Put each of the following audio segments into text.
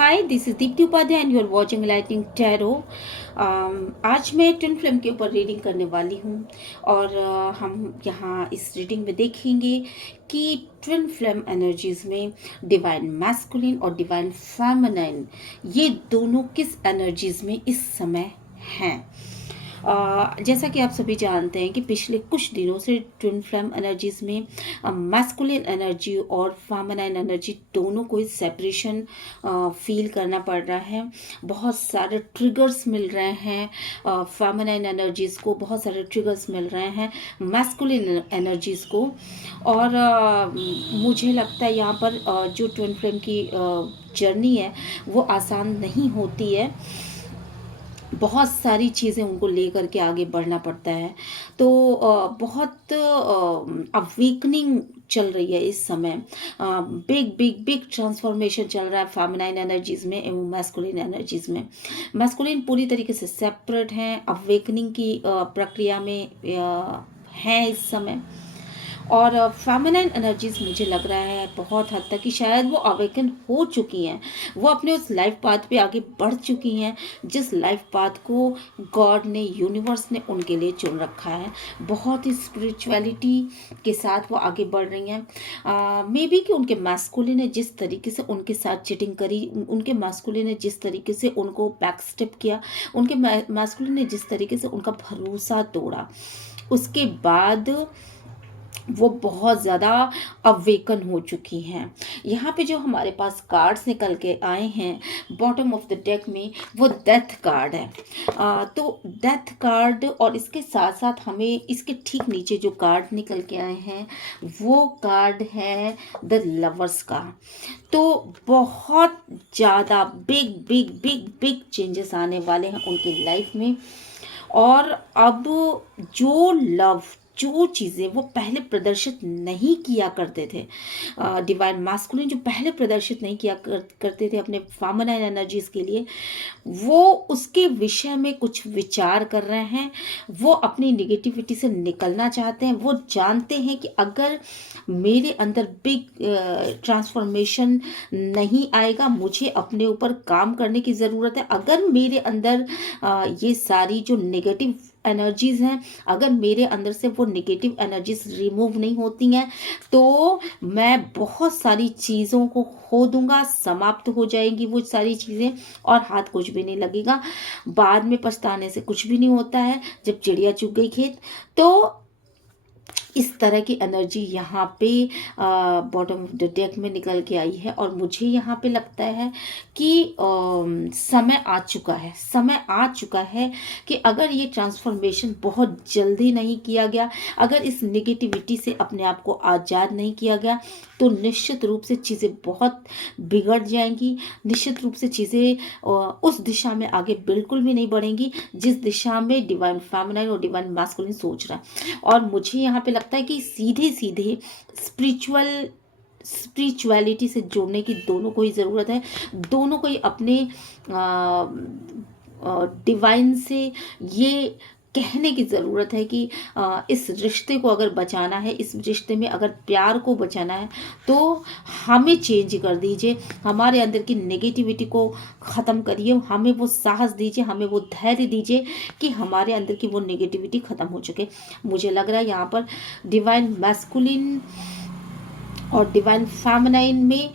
Hi, this is Deepti Upadhyay and you are watching lighting tarot. आज मैं twin flame के ऊपर रीडिंग करने वाली हूँ और हम यहाँ इस रीडिंग में देखेंगे कि ट्विन फ्लेम एनर्जीज में डिवाइन मैस्कुलिन और डिवाइन फेमिनाइन ये दोनों किस एनर्जीज में इस समय हैं। जैसा कि आप सभी जानते हैं कि पिछले कुछ दिनों से ट्विन फ्लेम एनर्जीज में मैस्कुलिन एनर्जी और फेमिनाइन एनर्जी दोनों को सेपरेशन फील करना पड़ रहा है। बहुत सारे ट्रिगर्स मिल रहे हैं फेमिनाइन एनर्जीज को, बहुत सारे ट्रिगर्स मिल रहे हैं मैस्कुलिन एनर्जीज को। और मुझे लगता है यहाँ पर जो ट्विन फ्लेम की जर्नी है वो आसान नहीं होती है। बहुत सारी चीज़ें उनको लेकर के आगे बढ़ना पड़ता है। तो बहुत अवेकनिंग चल रही है इस समय। बिग बिग बिग ट्रांसफॉर्मेशन चल रहा है फेमिनाइन एनर्जीज में एवं मैस्कुलिन एनर्जीज में। मैस्कुलिन पूरी तरीके से सेपरेट हैं, अवेकनिंग की प्रक्रिया में हैं इस समय। और फेमिनाइन एनर्जीज मुझे लग रहा है बहुत हद तक कि शायद वो अवेकन हो चुकी हैं, वो अपने उस लाइफ पाथ पे आगे बढ़ चुकी हैं जिस लाइफ पाथ को गॉड ने, यूनिवर्स ने उनके लिए चुन रखा है। बहुत ही स्पिरिचुअलिटी के साथ वो आगे बढ़ रही हैं। मे बी कि उनके मैस्कुलिन ने जिस तरीके से उनके साथ चीटिंग करी, उनके मैस्कुलिन ने जिस तरीके से उनको बैक स्टेप किया, उनके मैस्कुलिन ने जिस तरीके से उनका भरोसा तोड़ा, उसके बाद वो बहुत ज़्यादा अवेकन हो चुकी हैं। यहाँ पे जो हमारे पास कार्ड्स निकल के आए हैं बॉटम ऑफ द डेक में, वो डेथ कार्ड है। तो डेथ कार्ड और इसके साथ साथ हमें इसके ठीक नीचे जो कार्ड निकल के आए हैं वो कार्ड है द लवर्स का। तो बहुत ज़्यादा big big big big changes आने वाले हैं उनकी लाइफ में। और अब जो लव, जो चीज़ें वो पहले प्रदर्शित नहीं किया करते थे, डिवाइन मास्कुलिन जो पहले प्रदर्शित नहीं किया करते थे अपने फेमिनाइन एनर्जीज के लिए, वो उसके विषय में कुछ विचार कर रहे हैं। वो अपनी निगेटिविटी से निकलना चाहते हैं। वो जानते हैं कि अगर मेरे अंदर बिग ट्रांसफॉर्मेशन नहीं आएगा, मुझे अपने ऊपर काम करने की ज़रूरत है। अगर मेरे अंदर ये सारी जो नेगेटिव एनर्जीज हैं, अगर मेरे अंदर से वो नेगेटिव एनर्जीज रिमूव नहीं होती हैं तो मैं बहुत सारी चीज़ों को खो दूंगा, समाप्त हो जाएंगी वो सारी चीज़ें और हाथ कुछ भी नहीं लगेगा। बाद में पछताने से कुछ भी नहीं होता है, जब चिड़िया चुग गई खेत। तो इस तरह की एनर्जी यहाँ पे बॉटम ऑफ द डेक में निकल के आई है। और मुझे यहाँ पे लगता है कि समय आ चुका है, समय आ चुका है कि अगर ये ट्रांसफॉर्मेशन बहुत जल्दी नहीं किया गया, अगर इस नेगेटिविटी से अपने आप को आज़ाद नहीं किया गया, तो निश्चित रूप से चीज़ें बहुत बिगड़ जाएंगी। निश्चित रूप से चीज़ें उस दिशा में आगे बिल्कुल भी नहीं बढ़ेंगी जिस दिशा में डिवाइन फेमिनाइन और डिवाइन मैस्कुलिन सोच रहा है। और मुझे यहाँ पे लगता है कि सीधे सीधे स्पिरिचुअलिटी से जोड़ने की दोनों को ही ज़रूरत है। दोनों को ही अपने डिवाइन से ये कहने की ज़रूरत है कि इस रिश्ते को अगर बचाना है, इस रिश्ते में अगर प्यार को बचाना है तो हमें चेंज कर दीजिए, हमारे अंदर की नेगेटिविटी को ख़त्म करिए, हमें वो साहस दीजिए, हमें वो धैर्य दीजिए कि हमारे अंदर की वो नेगेटिविटी ख़त्म हो चुके। मुझे लग रहा है यहाँ पर डिवाइन मैस्कुलिन और डिवाइन फेमिनाइन में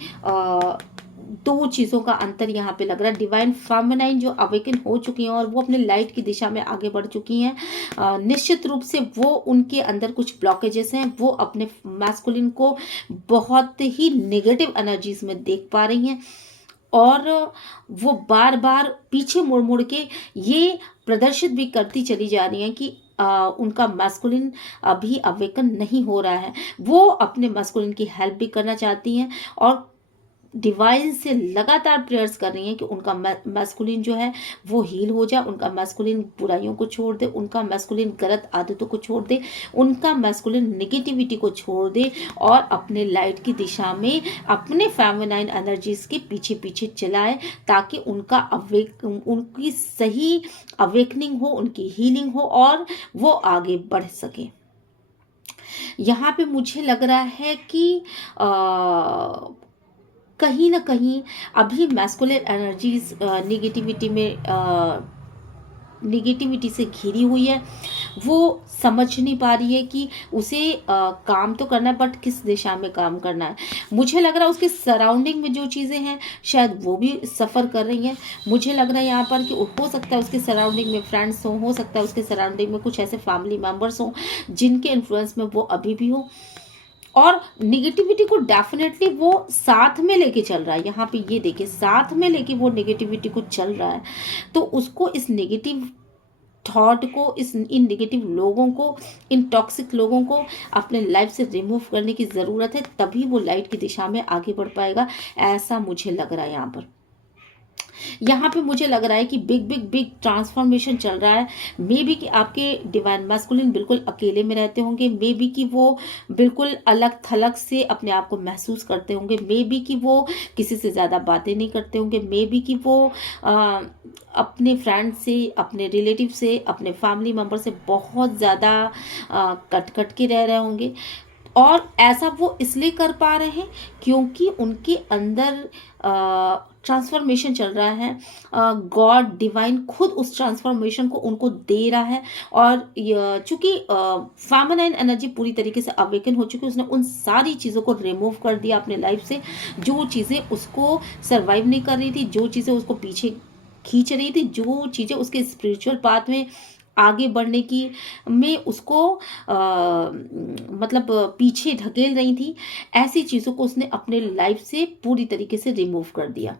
दो चीज़ों का अंतर यहाँ पे लग रहा है। डिवाइन फेमिनाइन जो अवेकन हो चुकी हैं और वो अपने लाइट की दिशा में आगे बढ़ चुकी हैं, निश्चित रूप से वो उनके अंदर कुछ ब्लॉकेजेस हैं, वो अपने मैस्कुलिन को बहुत ही नेगेटिव एनर्जीज में देख पा रही हैं और वो बार बार पीछे मुड़ मुड़ के ये प्रदर्शित भी करती चली जा रही हैं कि उनका मैस्कुलिन अभी अवेकन नहीं हो रहा है। वो अपने मैस्कुलिन की हेल्प भी करना चाहती हैं और डिवाइन से लगातार प्रेयर्स कर रही हैं कि उनका मैस्कुलिन जो है वो हील हो जाए, उनका मैस्कुलिन बुराइयों को छोड़ दे, उनका मैस्कुलिन गलत आदतों को छोड़ दे, उनका मैस्कुलिन नेगेटिविटी को छोड़ दे और अपने लाइट की दिशा में अपने फेमिनाइन एनर्जीज के पीछे पीछे चलाए, ताकि उनकी सही अवेकनिंग हो, उनकी हीलिंग हो और वो आगे बढ़ सके। यहाँ पे मुझे लग रहा है कि कहीं ना कहीं अभी मैस्कुलिन एनर्जीज निगेटिविटी से घिरी हुई है। वो समझ नहीं पा रही है कि उसे काम तो करना है, बट किस दिशा में काम करना है। मुझे लग रहा है उसके सराउंडिंग में जो चीज़ें हैं शायद वो भी सफ़र कर रही हैं। मुझे लग रहा है यहाँ पर कि हो सकता है उसके सराउंडिंग में फ्रेंड्स हों, हो सकता है उसके सराउंडिंग में कुछ ऐसे फैमिली मेम्बर्स हों जिनके इन्फ्लुएंस में वो अभी भी हो, और निगेटिविटी को डेफिनेटली वो साथ में लेके चल रहा है। यहाँ पे ये देखिए, साथ में लेके वो निगेटिविटी को चल रहा है। तो उसको इस नेगेटिव थॉट को, इस इन नेगेटिव लोगों को, इन टॉक्सिक लोगों को अपने लाइफ से रिमूव करने की ज़रूरत है, तभी वो लाइट की दिशा में आगे बढ़ पाएगा। ऐसा मुझे लग रहा है यहाँ पे मुझे लग रहा है कि बिग बिग बिग ट्रांसफॉर्मेशन चल रहा है। मे बी कि आपके डिवाइन मैस्कुलिन बिल्कुल अकेले में रहते होंगे, मे बी कि वो बिल्कुल अलग थलग से अपने आप को महसूस करते होंगे, मे बी कि वो किसी से ज़्यादा बातें नहीं करते होंगे, मे बी कि वो अपने फ्रेंड से, अपने रिलेटिव से, अपने फैमिली मेम्बर से बहुत ज़्यादा कट कट के रह रहे होंगे। और ऐसा वो इसलिए कर पा रहे हैं क्योंकि उनके अंदर ट्रांसफॉर्मेशन चल रहा है। गॉड डिवाइन खुद उस ट्रांसफॉर्मेशन को उनको दे रहा है। और चूंकि फेमिनाइन एनर्जी पूरी तरीके से अवेकन हो चुकी है, उसने उन सारी चीज़ों को रिमूव कर दिया अपने लाइफ से, जो चीज़ें उसको सर्वाइव नहीं कर रही थी, जो चीज़ें उसको पीछे खींच रही थी, जो चीज़ें उसके स्पिरिचुअल पाथ में आगे बढ़ने की में उसको मतलब पीछे ढकेल रही थी। ऐसी चीज़ों को उसने अपने लाइफ से पूरी तरीके से रिमूव कर दिया।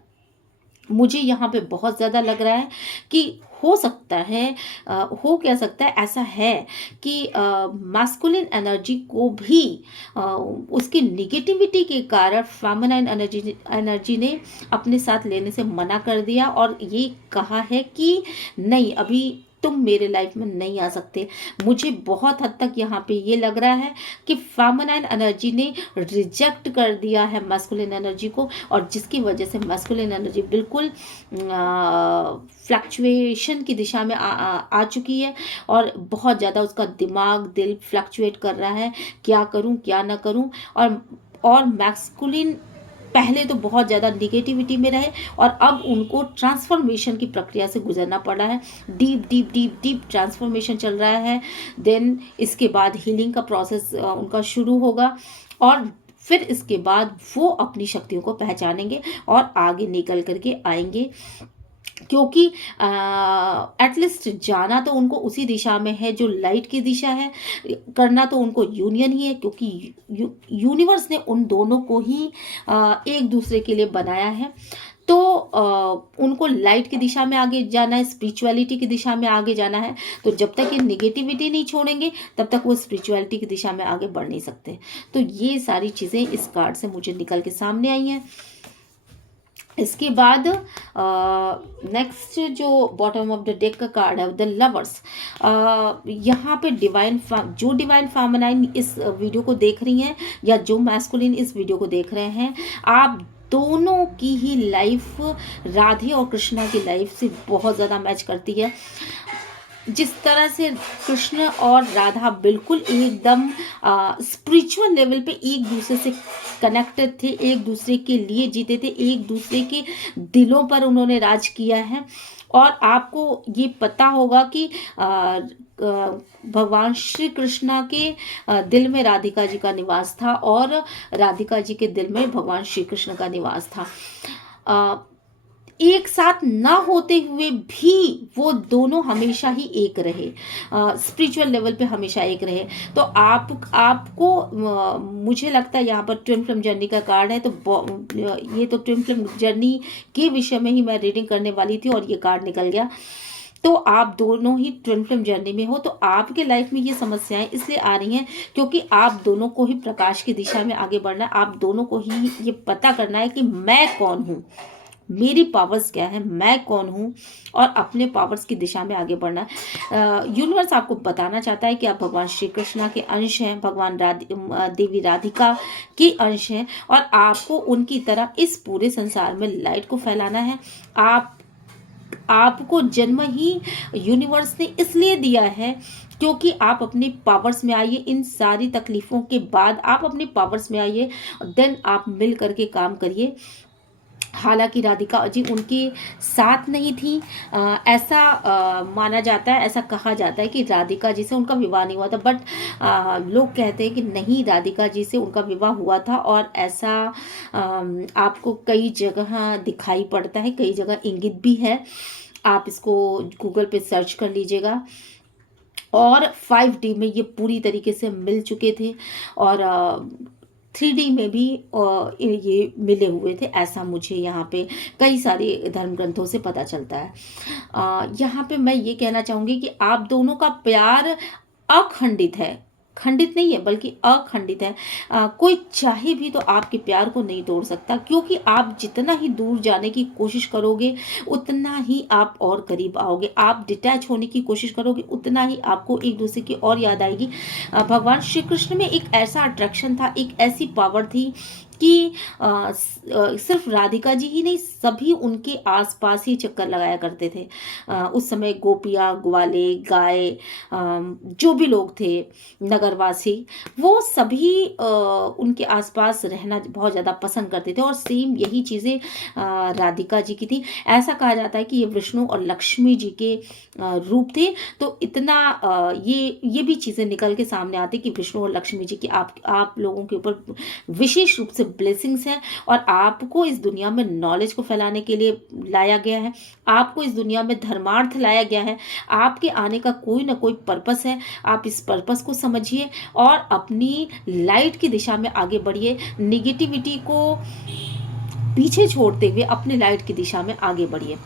मुझे यहाँ पे बहुत ज़्यादा लग रहा है कि हो सकता है, हो क्या सकता है, ऐसा है कि मैस्कुलिन एनर्जी को भी उसकी निगेटिविटी के कारण फेमिनाइन एनर्जी ने अपने साथ लेने से मना कर दिया और ये कहा है कि नहीं, अभी तुम मेरे लाइफ में नहीं आ सकते। मुझे बहुत हद तक यहाँ पे ये लग रहा है कि फेमिनाइन एनर्जी ने रिजेक्ट कर दिया है मैस्कुलिन एनर्जी को, और जिसकी वजह से मैस्कुलिन एनर्जी बिल्कुल फ्लक्चुएशन की दिशा में आ चुकी है, और बहुत ज़्यादा उसका दिमाग, दिल फ्लक्चुएट कर रहा है, क्या करूं क्या ना करूं। और मैस्कुलिन पहले तो बहुत ज़्यादा निगेटिविटी में रहे, और अब उनको ट्रांसफॉर्मेशन की प्रक्रिया से गुजरना पड़ा है। Deep deep deep deep transformation चल रहा है। देन इसके बाद हीलिंग का प्रोसेस उनका शुरू होगा, और फिर इसके बाद वो अपनी शक्तियों को पहचानेंगे और आगे निकल करके आएंगे। क्योंकि एटलीस्ट जाना तो उनको उसी दिशा में है जो लाइट की दिशा है, करना तो उनको यूनियन ही है, क्योंकि यूनिवर्स ने उन दोनों को ही एक दूसरे के लिए बनाया है। तो उनको लाइट की दिशा में आगे जाना है, स्पिरिचुअलिटी की दिशा में आगे जाना है। तो जब तक ये निगेटिविटी नहीं छोड़ेंगे तब तक वो स्पिरिचुअलिटी की दिशा में आगे बढ़ नहीं सकते। तो ये सारी चीज़ें इस कार्ड से मुझे निकल के सामने आई हैं। इसके बाद नेक्स्ट जो बॉटम ऑफ द डेक का कार्ड है, द लवर्स। यहाँ पे जो डिवाइन फेमिनाइन इस वीडियो को देख रही हैं, या जो मैस्कुलिन इस वीडियो को देख रहे हैं, आप दोनों की ही लाइफ राधे और कृष्णा की लाइफ से बहुत ज़्यादा मैच करती है। जिस तरह से कृष्ण और राधा बिल्कुल एकदम स्पिरिचुअल लेवल पे एक दूसरे से कनेक्टेड थे, एक दूसरे के लिए जीते थे, एक दूसरे के दिलों पर उन्होंने राज किया है। और आपको ये पता होगा कि भगवान श्री कृष्णा के दिल में राधिका जी का निवास था, और राधिका जी के दिल में भगवान श्री कृष्ण का निवास था। एक साथ ना होते हुए भी वो दोनों हमेशा ही एक रहे, स्पिरिचुअल लेवल पे हमेशा एक रहे। तो आपको मुझे लगता है यहाँ पर ट्विन फ्लेम जर्नी का कार्ड है, तो ये तो ट्विन फ्लेम जर्नी के विषय में ही मैं रीडिंग करने वाली थी और ये कार्ड निकल गया। तो आप दोनों ही ट्विन फ्लेम जर्नी में हो, तो आपके लाइफ में ये समस्याएं इसलिए आ रही हैं क्योंकि आप दोनों को ही प्रकाश की दिशा में आगे बढ़ना है। आप दोनों को ही ये पता करना है कि मैं कौन हूँ, मेरी पावर्स क्या है, मैं कौन हूँ, और अपने पावर्स की दिशा में आगे बढ़ना है। यूनिवर्स आपको बताना चाहता है कि आप भगवान श्री कृष्णा के अंश हैं, भगवान देवी राधिका के अंश हैं, और आपको उनकी तरह इस पूरे संसार में लाइट को फैलाना है। आपको जन्म ही यूनिवर्स ने इसलिए दिया है क्योंकि आप अपनी पावर्स में आइए। इन सारी तकलीफ़ों के बाद आप अपनी पावर्स में आइए, देन आप मिल करके काम करिए। हालांकि राधिका जी उनके साथ नहीं थी। ऐसा माना जाता है, ऐसा कहा जाता है कि राधिका जी से उनका विवाह नहीं हुआ था, बट लोग कहते हैं कि नहीं, राधिका जी से उनका विवाह हुआ था। और ऐसा आपको कई जगह दिखाई पड़ता है, कई जगह इंगित भी है। आप इसको गूगल पे सर्च कर लीजिएगा। और 5D में ये पूरी तरीके से मिल चुके थे, और 3D में भी ये मिले हुए थे, ऐसा मुझे यहाँ पे कई सारे धर्म ग्रंथों से पता चलता है। यहाँ पे मैं ये कहना चाहूँगी कि आप दोनों का प्यार अखंडित है, खंडित नहीं है बल्कि अखंडित है। कोई चाहे भी तो आपके प्यार को नहीं तोड़ सकता, क्योंकि आप जितना ही दूर जाने की कोशिश करोगे उतना ही आप और करीब आओगे। आप डिटैच होने की कोशिश करोगे उतना ही आपको एक दूसरे की और याद आएगी। भगवान श्री कृष्ण में एक ऐसा अट्रैक्शन था, एक ऐसी पावर थी कि सिर्फ राधिका जी ही नहीं, सभी उनके आसपास ही चक्कर लगाया करते थे। उस समय गोपियाँ, ग्वाले, गाय, जो भी लोग थे, नगरवासी, वो सभी उनके आसपास रहना बहुत ज़्यादा पसंद करते थे। और सेम यही चीज़ें राधिका जी की थी। ऐसा कहा जाता है कि ये विष्णु और लक्ष्मी जी के रूप थे। तो इतना ये भी चीज़ें निकल के सामने आती कि विष्णु और लक्ष्मी जी की आप लोगों के ऊपर विशेष रूप से ब्लेसिंग्स हैं, और आपको इस दुनिया में नॉलेज को फैलाने के लिए लाया गया है। आपको इस दुनिया में धर्मार्थ लाया गया है। आपके आने का कोई ना कोई पर्पस है। आप इस पर्पस को समझिए और अपनी लाइट की दिशा में आगे बढ़िए। निगेटिविटी को पीछे छोड़ते हुए अपने लाइट की दिशा में आगे बढ़िए,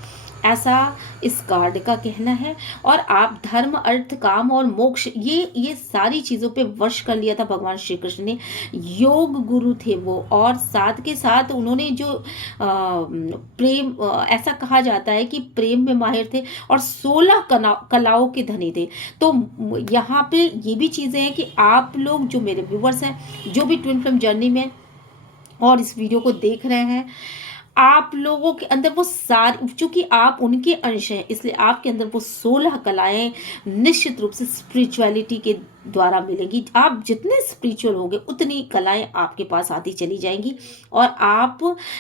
ऐसा इस कार्ड का कहना है। और आप धर्म, अर्थ, काम और मोक्ष, ये सारी चीज़ों पे वश कर लिया था भगवान श्री कृष्ण ने। योग गुरु थे वो, और साथ के साथ उन्होंने जो प्रेम, ऐसा कहा जाता है कि प्रेम में माहिर थे, और 16 कलाओं के धनी थे। तो यहाँ पे ये भी चीज़ें हैं कि आप लोग जो मेरे व्यूवर्स हैं, जो भी ट्विन फ्लेम जर्नी में और इस वीडियो को देख रहे हैं, आप लोगों के अंदर वो सारी, चूंकि आप उनके अंश हैं, इसलिए आपके अंदर वो 16 कलाएं निश्चित रूप से स्पिरिचुअलिटी के द्वारा मिलेंगी। आप जितने स्पिरिचुअल होंगे उतनी कलाएं आपके पास आती चली जाएंगी, और आप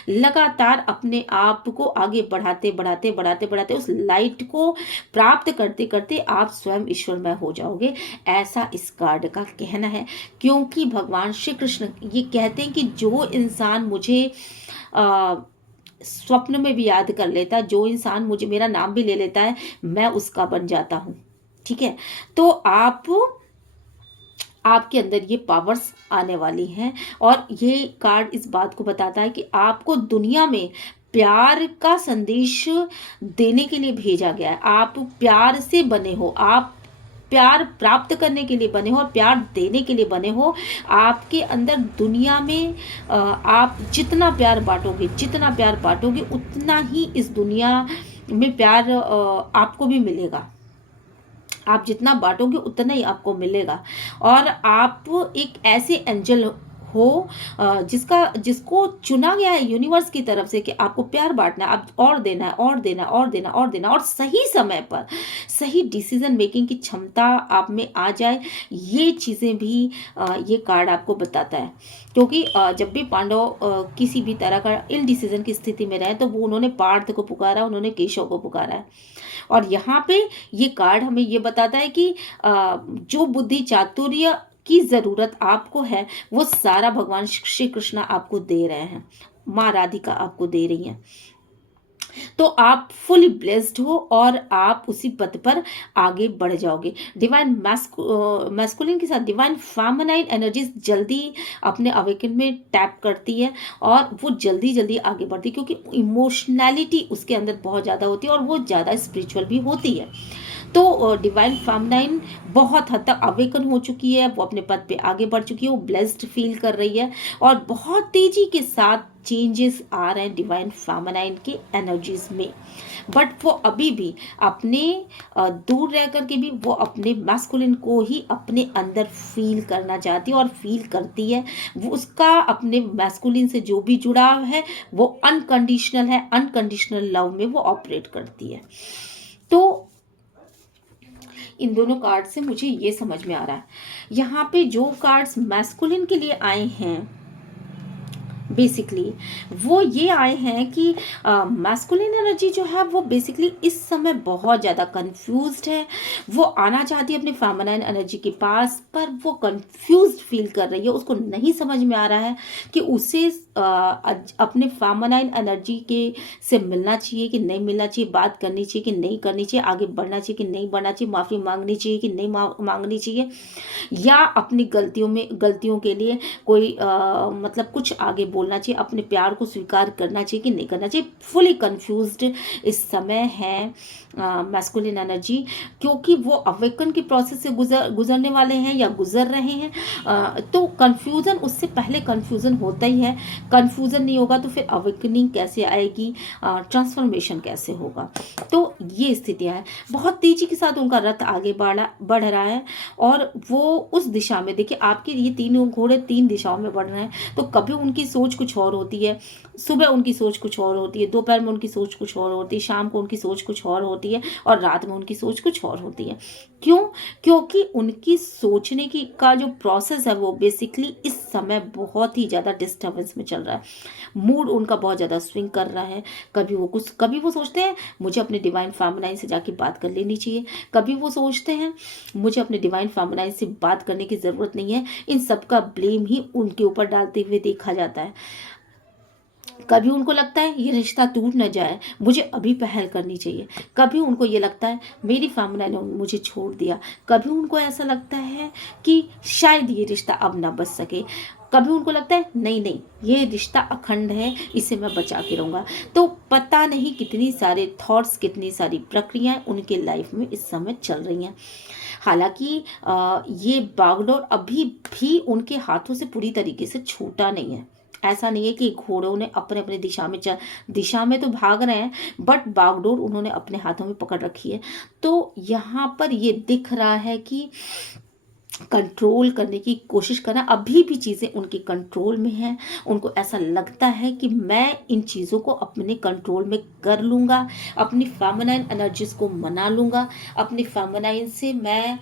लगातार अपने आप को आगे बढ़ाते बढ़ाते बढ़ाते बढ़ाते उस लाइट को प्राप्त करते करते आप स्वयं ईश्वरमय हो जाओगे, ऐसा इस कार्ड का कहना है। क्योंकि भगवान श्री कृष्ण ये कहते हैं कि जो इंसान मुझे स्वप्न में भी याद कर लेता, जो इंसान मुझे मेरा नाम भी ले लेता है, मैं उसका बन जाता हूँ। ठीक है, तो आपके अंदर ये पावर्स आने वाली हैं। और ये कार्ड इस बात को बताता है कि आपको दुनिया में प्यार का संदेश देने के लिए भेजा गया है। आप प्यार से बने हो, आप प्यार प्राप्त करने के लिए बने हो और प्यार देने के लिए बने हो। आपके अंदर दुनिया में आप जितना प्यार बांटोगे उतना ही इस दुनिया में प्यार आपको भी मिलेगा। आप जितना बांटोगे उतना ही आपको मिलेगा। और आप एक ऐसे एंजल हो जिसको चुना गया है यूनिवर्स की तरफ से कि आपको प्यार बांटना है, आप और देना है, और देना, और देना, और देना, और सही समय पर सही डिसीजन मेकिंग की क्षमता आप में आ जाए। ये चीज़ें भी ये कार्ड आपको बताता है। क्योंकि जब भी पांडव किसी भी तरह का इल डिसीजन की स्थिति में रहे, तो वो उन्होंने पार्थ को पुकारा, उन्होंने केशव को पुकारा है। और यहाँ पे ये कार्ड हमें ये बताता है कि जो बुद्धि चातुर्य की ज़रूरत आपको है, वो सारा भगवान श्री कृष्ण आपको दे रहे हैं, माँ राधिका आपको दे रही हैं। तो आप फुली ब्लेस्ड हो और आप उसी पथ पर आगे बढ़ जाओगे। डिवाइन मैस्कुलिन के साथ डिवाइन फेमिनाइन एनर्जीज जल्दी अपने अवेकन में टैप करती है, और वो जल्दी जल्दी आगे बढ़ती है, क्योंकि इमोशनैलिटी उसके अंदर बहुत ज़्यादा होती है और वो ज़्यादा स्पिरिचुअल भी होती है। तो डिवाइन फेमिनाइन बहुत हद तक अवेकन हो चुकी है, वो अपने पद पे आगे बढ़ चुकी है, वो ब्लेस्ड फील कर रही है, और बहुत तेजी के साथ चेंजेस आ रहे हैं डिवाइन फेमिनाइन के एनर्जीज में। बट वो अभी भी अपने दूर रह करके भी वो अपने मैस्कुलिन को ही अपने अंदर फील करना चाहती है और फील करती है। वो उसका अपने मैस्कुलिन से जो भी जुड़ाव है वो अनकंडीशनल है, अनकंडीशनल लव में वो ऑपरेट करती है। तो इन दोनों कार्ड से मुझे ये समझ में आ रहा है, यहाँ पे जो कार्ड्स मैस्कुलिन के लिए आए हैं, बेसिकली वो ये आए हैं कि मैस्कुलिन एनर्जी जो है वो बेसिकली इस समय बहुत ज़्यादा कंफ्यूज्ड है। वो आना चाहती है अपने फेमिनाइन एनर्जी के पास, पर वो कंफ्यूज्ड फील कर रही है। उसको नहीं समझ में आ रहा है कि उसे अपने फेमिनाइन एनर्जी के से मिलना चाहिए कि नहीं मिलना चाहिए, बात करनी चाहिए कि नहीं करनी चाहिए, आगे बढ़ना चाहिए कि नहीं बढ़ना चाहिए, माफ़ी मांगनी चाहिए कि नहीं मांगनी चाहिए, या अपनी गलतियों के लिए कोई मतलब कुछ आगे बोलना चाहिए, अपने प्यार को स्वीकार करना चाहिए कि नहीं करना चाहिए। फुली कंफ्यूज्ड इस समय है मैस्कुलिन एनर्जी, क्योंकि वो अवेकन की प्रोसेस से गुजरने वाले हैं या गुजर रहे हैं। तो कंफ्यूजन, उससे पहले कंफ्यूजन होता ही है। कंफ्यूजन नहीं होगा तो फिर अवेकनिंग कैसे आएगी, ट्रांसफॉर्मेशन कैसे होगा। तो ये स्थितियाँ हैं। बहुत तेजी के साथ उनका रथ आगे बढ़ रहा है, और वो उस दिशा में, देखिए आपके ये तीनों घोड़े 3 दिशाओं में बढ़ रहे हैं। तो कभी उनकी सोच कुछ और होती है, सुबह उनकी सोच कुछ और होती है, दोपहर में उनकी सोच कुछ और होती है, शाम को उनकी सोच कुछ और होती है, और रात में उनकी सोच कुछ और होती है। क्यों? क्योंकि उनकी सोचने की का जो प्रोसेस है वो बेसिकली इस समय बहुत ही ज़्यादा डिस्टर्बेंस में चल रहा है। मूड उनका बहुत ज़्यादा स्विंग कर रहा है। कभी वो सोचते हैं मुझे अपने डिवाइन फेमिनाइन से जाके बात कर लेनी चाहिए, कभी वो सोचते हैं मुझे अपने डिवाइन फेमिनाइन से बात करने की ज़रूरत नहीं है। इन सब का ब्लेम ही उनके ऊपर डालते हुए देखा जाता है। कभी उनको लगता है ये रिश्ता टूट न जाए, मुझे अभी पहल करनी चाहिए। कभी उनको ये लगता है मेरी फैमिली ने मुझे छोड़ दिया। कभी उनको ऐसा लगता है कि शायद ये रिश्ता अब ना बच सके। कभी उनको लगता है नहीं नहीं, ये रिश्ता अखंड है, इसे मैं बचा के रहूँगा। तो पता नहीं कितनी सारे थॉट्स, कितनी सारी प्रक्रियाएं उनके लाइफ में इस समय चल रही हैं। हालांकि ये बागडोर अभी भी उनके हाथों से पूरी तरीके से छूटा नहीं है। ऐसा नहीं है कि घोड़ों ने अपने अपने दिशा में तो भाग रहे हैं, बट बागडोर उन्होंने अपने हाथों में पकड़ रखी है। तो यहाँ पर ये दिख रहा है कि कंट्रोल करने की कोशिश करना, अभी भी चीज़ें उनके कंट्रोल में हैं। उनको ऐसा लगता है कि मैं इन चीज़ों को अपने कंट्रोल में कर लूँगा, अपनी फेमिनाइन एनर्जीज को मना लूँगा, अपनी फेमिनाइन से मैं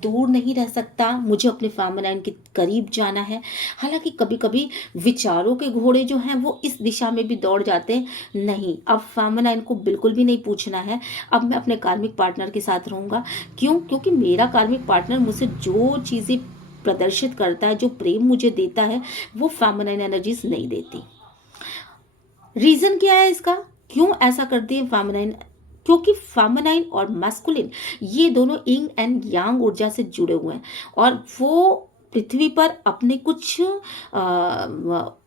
दूर नहीं रह सकता, मुझे अपने फेमिनाइन के करीब जाना है। हालांकि कभी कभी विचारों के घोड़े जो हैं वो इस दिशा में भी दौड़ जाते हैं, नहीं अब फेमिनाइन को बिल्कुल भी नहीं पूछना है, अब मैं अपने कार्मिक पार्टनर के साथ रहूँगा। क्यों? क्योंकि मेरा कार्मिक पार्टनर मुझसे जो चीज़ें प्रदर्शित करता है, जो प्रेम मुझे देता है, वो फेमिनाइन एनर्जीज नहीं देती। रीजन क्या है इसका? क्यों ऐसा करती है फेमिनाइन? क्योंकि फेमिनाइन और मैस्कुलिन ये दोनों यिंग एंड यांग ऊर्जा से जुड़े हुए हैं, और वो पृथ्वी पर अपने कुछ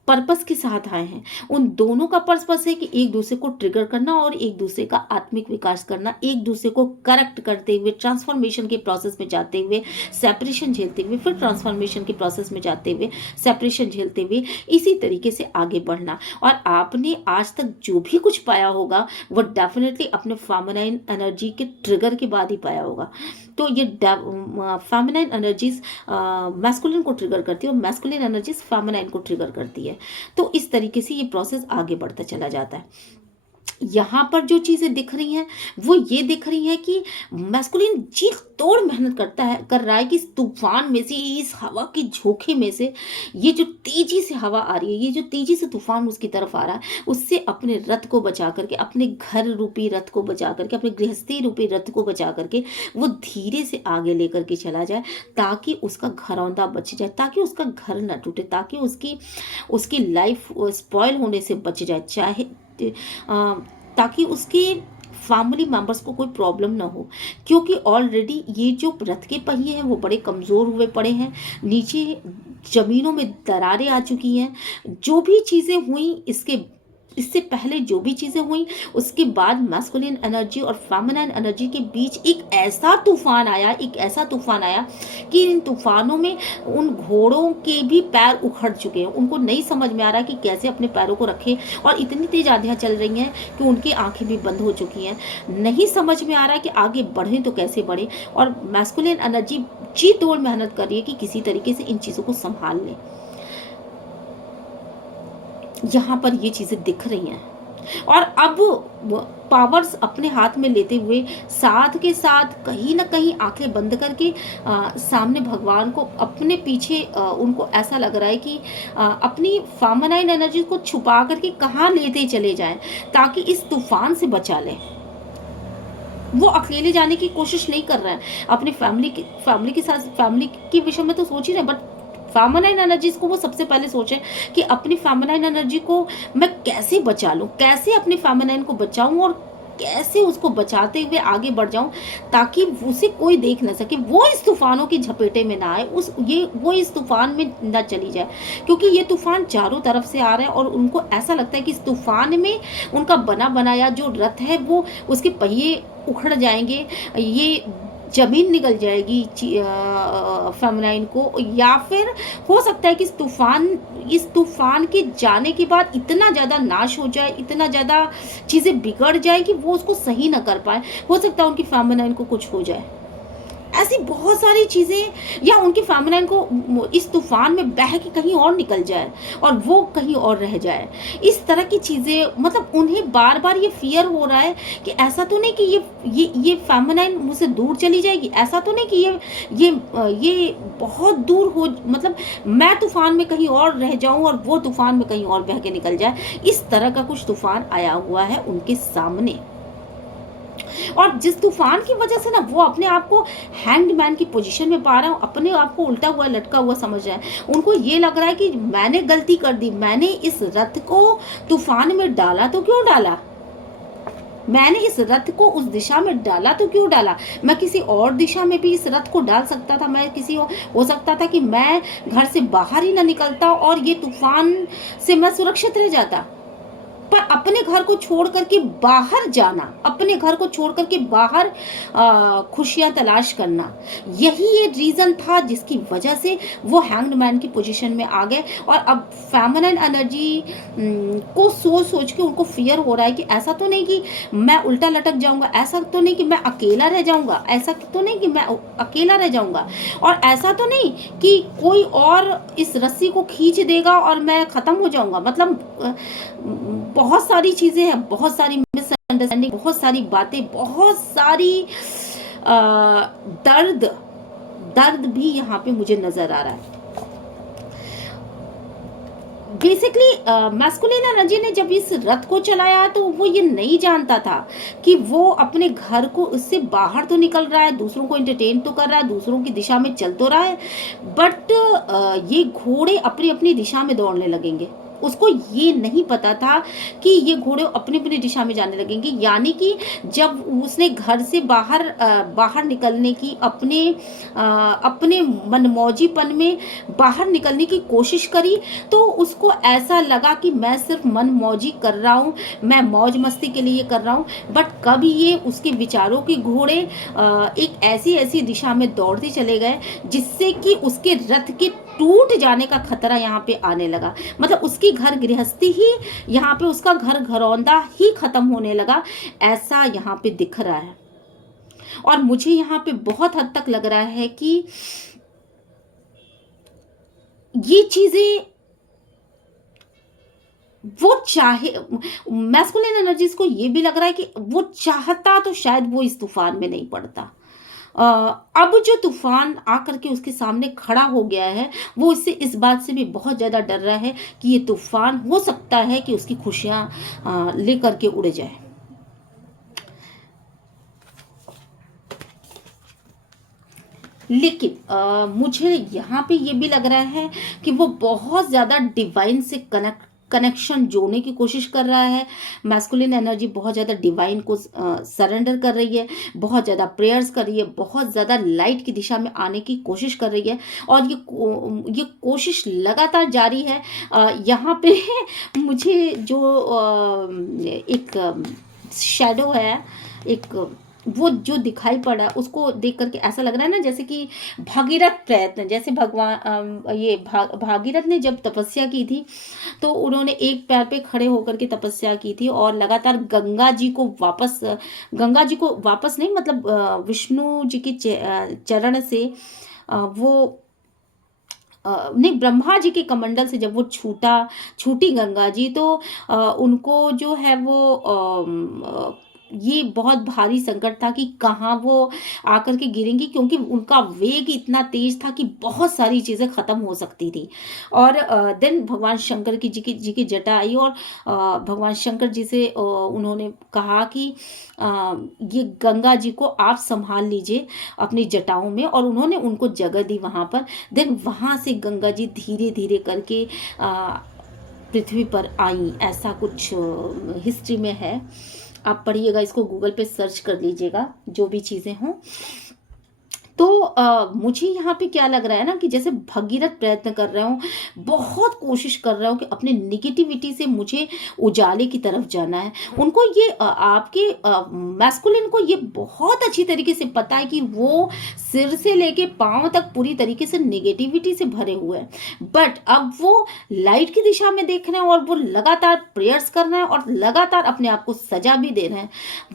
पर्पस के साथ आए हैं। उन दोनों का पर्पस है कि एक दूसरे को ट्रिगर करना और एक दूसरे का आत्मिक विकास करना, एक दूसरे को करेक्ट करते हुए, ट्रांसफॉर्मेशन के प्रोसेस में जाते हुए, सेपरेशन झेलते हुए, फिर ट्रांसफॉर्मेशन के प्रोसेस में जाते हुए, सेपरेशन झेलते हुए, इसी तरीके से आगे बढ़ना। और आपने आज तक जो भी कुछ पाया होगा वो डेफिनेटली अपने फेमिनाइन एनर्जी के ट्रिगर के बाद ही पाया होगा। तो ये फेमिनाइन एनर्जीज मैस्कुलिन को ट्रिगर करती है, और मैस्कुलिन एनर्जीज फेमिनाइन को ट्रिगर करती है। तो इस तरीके से ये प्रोसेस आगे बढ़ता चला जाता है। यहाँ पर जो चीजें दिख रही हैं वो ये दिख रही हैं कि मैस्कुलिन जी तोड़ मेहनत कर रहा है कि इस तूफान में से, इस हवा के झोंके में से, ये जो तेजी से हवा आ रही है, ये जो तेजी से तूफान उसकी तरफ आ रहा है, उससे अपने रथ को बचा करके, अपने घर रूपी रथ को बचा करके, अपने गृहस्थी रूपी रथ को बचा करके वो धीरे से आगे लेकर के चला जाए, ताकि उसका घरौंदा बच जाए, ताकि उसका घर न टूटे, ताकि उसकी लाइफ स्पॉइल होने से बच जाए, चाहे ताकि उसके फैमिली मेंबर्स को कोई प्रॉब्लम ना हो। क्योंकि ऑलरेडी ये जो रथ के पहिए हैं वो बड़े कमज़ोर हुए पड़े हैं, नीचे ज़मीनों में दरारें आ चुकी हैं। जो भी चीज़ें हुई इससे पहले जो भी चीज़ें हुई, उसके बाद मैस्कुलिन एनर्जी और फेमिनाइन एनर्जी के बीच एक ऐसा तूफान आया कि इन तूफानों में उन घोड़ों के भी पैर उखड़ चुके हैं। उनको नहीं समझ में आ रहा कि कैसे अपने पैरों को रखें, और इतनी तेज आंधियाँ चल रही हैं कि उनकी आंखें भी बंद हो चुकी हैं। नहीं समझ में आ रहा कि आगे बढ़ें तो कैसे बढ़ें, और मैस्कुलिन एनर्जी जी तोड़ मेहनत कर रही है कि किसी तरीके से इन चीज़ों को संभाल लें। यहाँ पर ये चीज़ें दिख रही हैं। और अब पावर्स अपने हाथ में लेते हुए साथ के साथ कहीं ना कहीं आंखें बंद करके सामने भगवान को अपने पीछे उनको ऐसा लग रहा है कि अपनी फेमिनाइन एनर्जी को छुपा करके कहाँ लेते चले जाएं ताकि इस तूफान से बचा लें। वो अकेले जाने की कोशिश नहीं कर रहा है, अपनी फैमिली के साथ फैमिली के विषय में तो सोच ही रहे, बट फेमिनाइन एनर्जीज को वो सबसे पहले सोचे कि अपनी फेमिनाइन एनर्जी को मैं कैसे बचा लूं, कैसे अपनी फेमिनाइन को बचाऊं और कैसे उसको बचाते हुए आगे बढ़ जाऊं ताकि उसे कोई देख ना सके, वो इस तूफानों की झपेटे में ना आए, वो इस तूफान में ना चली जाए, क्योंकि ये तूफान चारों तरफ से आ रहा है और उनको ऐसा लगता है कि इस तूफान में उनका बना बनाया जो रथ है वो उसके पहिए उखड़ जाएंगे, ये जमीन निकल जाएगी फेमिनाइन को, या फिर हो सकता है कि इस तूफान के जाने के बाद इतना ज़्यादा नाश हो जाए, इतना ज़्यादा चीज़ें बिगड़ जाए कि वो उसको सही ना कर पाए, हो सकता है उनकी फेमिनाइन को कुछ हो जाए। ऐसी बहुत सारी चीज़ें, या उनकी फेमिनाइन को इस तूफान में बह के कहीं और निकल जाए और वो कहीं और रह जाए, इस तरह की चीज़ें, मतलब उन्हें बार बार ये फियर हो रहा है कि ऐसा तो नहीं कि ये फेमिनाइन मुझसे दूर चली जाएगी, ऐसा तो नहीं कि ये बहुत दूर हो, मतलब मैं तूफान में कहीं और रह जाऊं और वो तूफान में कहीं और बह के निकल जाए, इस तरह का कुछ तूफान आया हुआ है उनके सामने। और जिस तूफान की वजह से ना वो अपने आप को हैंग्ड मैन की पोजीशन में पा रहा हूँ, अपने आप को उल्टा हुआ लटका हुआ समझ रहा है, उनको ये लग रहा है कि मैंने गलती कर दी, मैंने इस रथ को तूफान में डाला तो क्यों डाला, मैंने इस रथ को उस दिशा में डाला तो क्यों डाला, मैं किसी और दिशा में भी इस रथ को डाल सकता था, मैं किसी हो सकता था कि मैं घर से बाहर ही ना निकलता और ये तूफान से मैं सुरक्षित रह जाता, पर अपने घर को छोड़ करके बाहर जाना, अपने घर को छोड़ करके बाहर खुशियां तलाश करना, यही ये रीजन था जिसकी वजह से वो हैंग्ड मैन की पोजीशन में आ गए। और अब फेमिनाइन एनर्जी को सोच सोच के उनको फियर हो रहा है कि ऐसा तो नहीं कि मैं उल्टा लटक जाऊंगा, ऐसा तो नहीं कि मैं अकेला रह जाऊंगा, ऐसा तो नहीं कि मैं अकेला रह जाऊंगा, और ऐसा तो नहीं कि कोई और इस रस्सी को खींच देगा और मैं खत्म हो जाऊंगा। मतलब बहुत सारी चीजें हैं, बहुत सारी मिसअंडरस्टैंडिंग, बहुत सारी बातें, बहुत सारी दर्द भी यहाँ पे मुझे नजर आ रहा है। बेसिकली मैस्कुलिन एनर्जी ने जब इस रथ को चलाया तो वो ये नहीं जानता था कि वो अपने घर को उससे बाहर तो निकल रहा है, दूसरों को एंटरटेन तो कर रहा है, दूसरों की दिशा में चल तो रहा है, बट ये घोड़े अपनी अपनी दिशा में दौड़ने लगेंगे। उसको ये नहीं पता था कि ये घोड़े अपनी अपनी दिशा में जाने लगेंगे, यानी कि जब उसने घर से बाहर निकलने की अपने मनमौजीपन में बाहर निकलने की कोशिश करी तो उसको ऐसा लगा कि मैं सिर्फ मनमौजी कर रहा हूँ, मैं मौज मस्ती के लिए कर रहा हूँ, बट कब ये उसके विचारों के घोड़े एक ऐसी दिशा में दौड़ते चले गए जिससे कि उसके रथ के टूट जाने का खतरा यहाँ पे आने लगा। मतलब उसकी घर गृहस्थी ही यहाँ पे, उसका घर घरौंदा ही खत्म होने लगा, ऐसा यहाँ पे दिख रहा है। और मुझे यहाँ पे बहुत हद तक लग रहा है कि ये चीजें वो चाहे, मैस्कुलिन एनर्जीज को ये भी लग रहा है कि वो चाहता तो शायद वो इस तूफान में नहीं पड़ता। अब जो तूफान आकर के उसके सामने खड़ा हो गया है वो इससे इस बात से भी बहुत ज़्यादा डर रहा है कि ये तूफान हो सकता है कि उसकी खुशियां लेकर के उड़ जाए। लेकिन मुझे यहाँ पे ये भी लग रहा है कि वो बहुत ज़्यादा डिवाइन से कनेक्शन जोड़ने की कोशिश कर रहा है। मैस्कुलिन एनर्जी बहुत ज़्यादा डिवाइन को सरेंडर कर रही है, बहुत ज़्यादा प्रेयर्स कर रही है, बहुत ज़्यादा लाइट की दिशा में आने की कोशिश कर रही है, और ये कोशिश लगातार जारी है। यहाँ पे मुझे जो एक शैडो है, एक वो जो दिखाई पड़ा उसको देख करके ऐसा लग रहा है ना जैसे कि भागीरथ प्रयत्न, जैसे भगवान भागीरथ ने जब तपस्या की थी तो उन्होंने एक पैर पे खड़े होकर के तपस्या की थी और लगातार गंगा जी को वापस नहीं, मतलब विष्णु जी के चरण से वो नहीं, ब्रह्मा जी के कमंडल से जब वो छूटी गंगा जी, तो उनको जो है वो ये बहुत भारी संकट था कि कहाँ वो आकर के गिरेंगी, क्योंकि उनका वेग इतना तेज था कि बहुत सारी चीज़ें ख़त्म हो सकती थी। और देन भगवान शंकर की जी की जटा आई, और भगवान शंकर जी से उन्होंने कहा कि ये गंगा जी को आप संभाल लीजिए अपनी जटाओं में, और उन्होंने उनको जगह दी वहाँ पर। देन वहाँ से गंगा जी धीरे धीरे करके पृथ्वी पर आई, ऐसा कुछ हिस्ट्री में है। आप पढ़िएगा, इसको गूगल पे सर्च कर लीजिएगा, जो भी चीज़ें हों। तो मुझे यहाँ पे क्या लग रहा है ना, कि जैसे भगीरथ प्रयत्न कर रहा हूँ, बहुत कोशिश कर रहा हूँ कि अपने निगेटिविटी से मुझे उजाले की तरफ जाना है। उनको ये आपके मैस्कुलिन को ये बहुत अच्छी तरीके से पता है कि वो सिर से लेके पाँव तक पूरी तरीके से निगेटिविटी से भरे हुए हैं, बट अब वो लाइट की दिशा में देख रहे हैं, और वो लगातार प्रेयर्स कर रहे हैं, और लगातार अपने आप को सजा भी दे रहे हैं।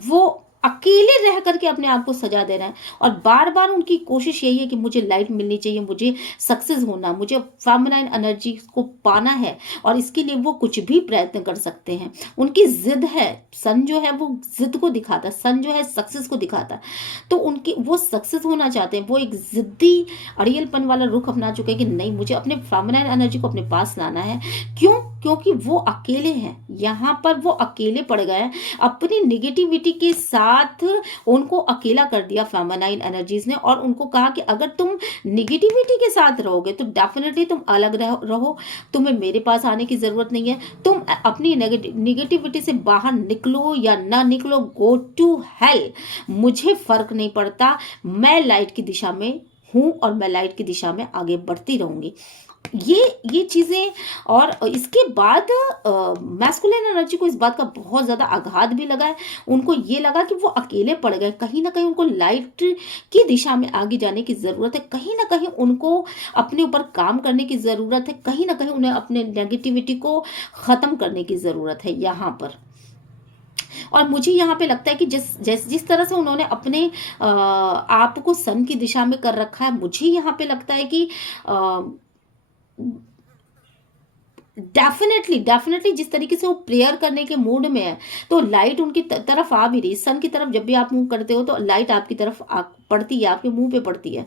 वो अकेले रह करके अपने आप को सजा दे रहे हैं, और बार बार उनकी कोशिश यही है कि मुझे लाइट मिलनी चाहिए, मुझे सक्सेस होना, मुझे फेमिनाइन एनर्जी को पाना है, और इसके लिए वो कुछ भी प्रयत्न कर सकते हैं। उनकी जिद है, सन जो है वो जिद को दिखाता है, सन जो है सक्सेस को दिखाता है। तो उनकी वो सक्सेस होना चाहते हैं, वो एक जिद्दी अड़ियलपन वाला रुख अपना चुके हैं कि नहीं, मुझे अपने फेमिनाइन एनर्जी को अपने पास लाना है। क्यों? क्योंकि वो अकेले हैं, यहाँ पर वो अकेले पड़ गए हैं। अपनी निगेटिविटी के साथ उनको अकेला कर दिया फेमिनाइन एनर्जीज ने, और उनको कहा कि अगर तुम निगेटिविटी के साथ रहोगे तो डेफिनेटली तुम अलग रहो, तुम्हें मेरे पास आने की जरूरत नहीं है। तुम अपनी निगेटिविटी से बाहर निकलो या ना निकलो, गो टू हेल, मुझे फर्क नहीं पड़ता। मैं लाइट की दिशा में हूं, और मैं लाइट की दिशा में आगे बढ़ती रहूंगी। ये चीज़ें, और इसके बाद मैस्कुलिन एनर्जी को इस बात का बहुत ज़्यादा आघात भी लगा है। उनको ये लगा कि वो अकेले पड़ गए, कहीं ना कहीं उनको लाइट की दिशा में आगे जाने की ज़रूरत है, कहीं ना कहीं उनको अपने ऊपर काम करने की ज़रूरत है, कहीं ना कहीं उन्हें अपने नेगेटिविटी को ख़त्म करने की ज़रूरत है यहाँ पर। और मुझे यहाँ पे लगता है कि जिस तरह से उन्होंने अपने आप को सन की दिशा में कर रखा है, मुझे यहाँ पे लगता है कि डेफिनेटली जिस तरीके से वो प्रेयर करने के मूड में है, तो लाइट उनकी तरफ आ भी रही। सन की तरफ जब भी आप मूव करते हो तो लाइट आपकी तरफ पड़ती है, आपके मुंह पे पड़ती है।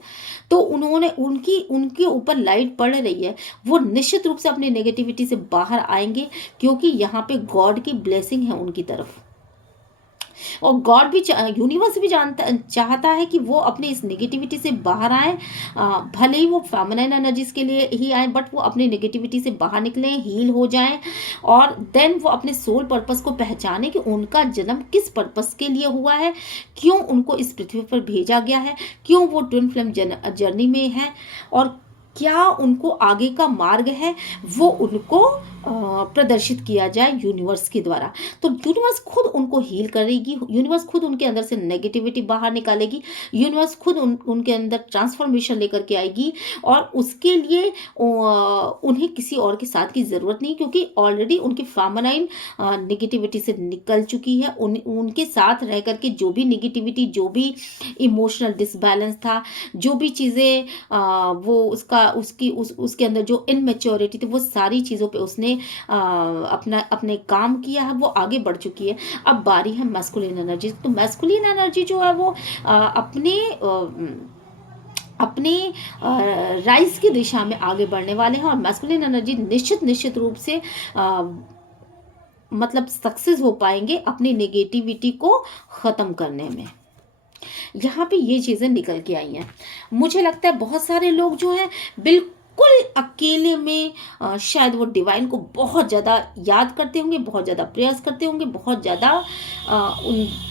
तो उन्होंने उनके ऊपर लाइट पड़ रही है, वो निश्चित रूप से अपनी नेगेटिविटी से बाहर आएंगे, क्योंकि यहाँ पे गॉड की ब्लेसिंग है उनकी तरफ। और गॉड भी यूनिवर्स भी चाहता है कि वो अपने इस नेगेटिविटी से बाहर आए। भले ही वो फेमिनाइन एनर्जीज के लिए ही आए, बट वो अपने नेगेटिविटी से बाहर निकले, हील हो जाएं, और देन वो अपने सोल पर्पस को पहचाने कि उनका जन्म किस पर्पस के लिए हुआ है, क्यों उनको इस पृथ्वी पर भेजा गया है, क्यों वो ट्विन फ्लेम जर्नी में है, और क्या उनको आगे का मार्ग है, वो उनको प्रदर्शित किया जाए यूनिवर्स के द्वारा। तो यूनिवर्स खुद उनको हील करेगी, यूनिवर्स खुद उनके अंदर से नेगेटिविटी बाहर निकालेगी, यूनिवर्स खुद उनके अंदर ट्रांसफॉर्मेशन लेकर के आएगी, और उसके लिए उन्हें किसी और के साथ की ज़रूरत नहीं, क्योंकि ऑलरेडी उनकी फेमिनाइन नेगेटिविटी से निकल चुकी है। उनके साथ रह करके जो भी नेगेटिविटी, जो भी इमोशनल डिसबैलेंस था, जो भी चीज़ें वो उसके अंदर जो इनमेच्योरिटी थी, वो सारी चीज़ों पे उसने अपने काम किया है, वो आगे बढ़ चुकी है। अब बारी है मैस्कुलिन एनर्जी। तो मैस्कुलिन एनर्जी जो है वो अपने राइज की दिशा में आगे बढ़ने वाले हैं, और मैस्कुलिन एनर्जी निश्चित रूप से मतलब सक्सेस हो पाएंगे अपनी नेगेटिविटी को ख़त्म करने में। यहाँ पे ये चीज़ें निकल के आई हैं। मुझे लगता है बहुत सारे लोग जो हैं बिल्कुल अकेले में शायद वो डिवाइन को बहुत ज़्यादा याद करते होंगे, बहुत ज़्यादा प्रयास करते होंगे, बहुत ज़्यादा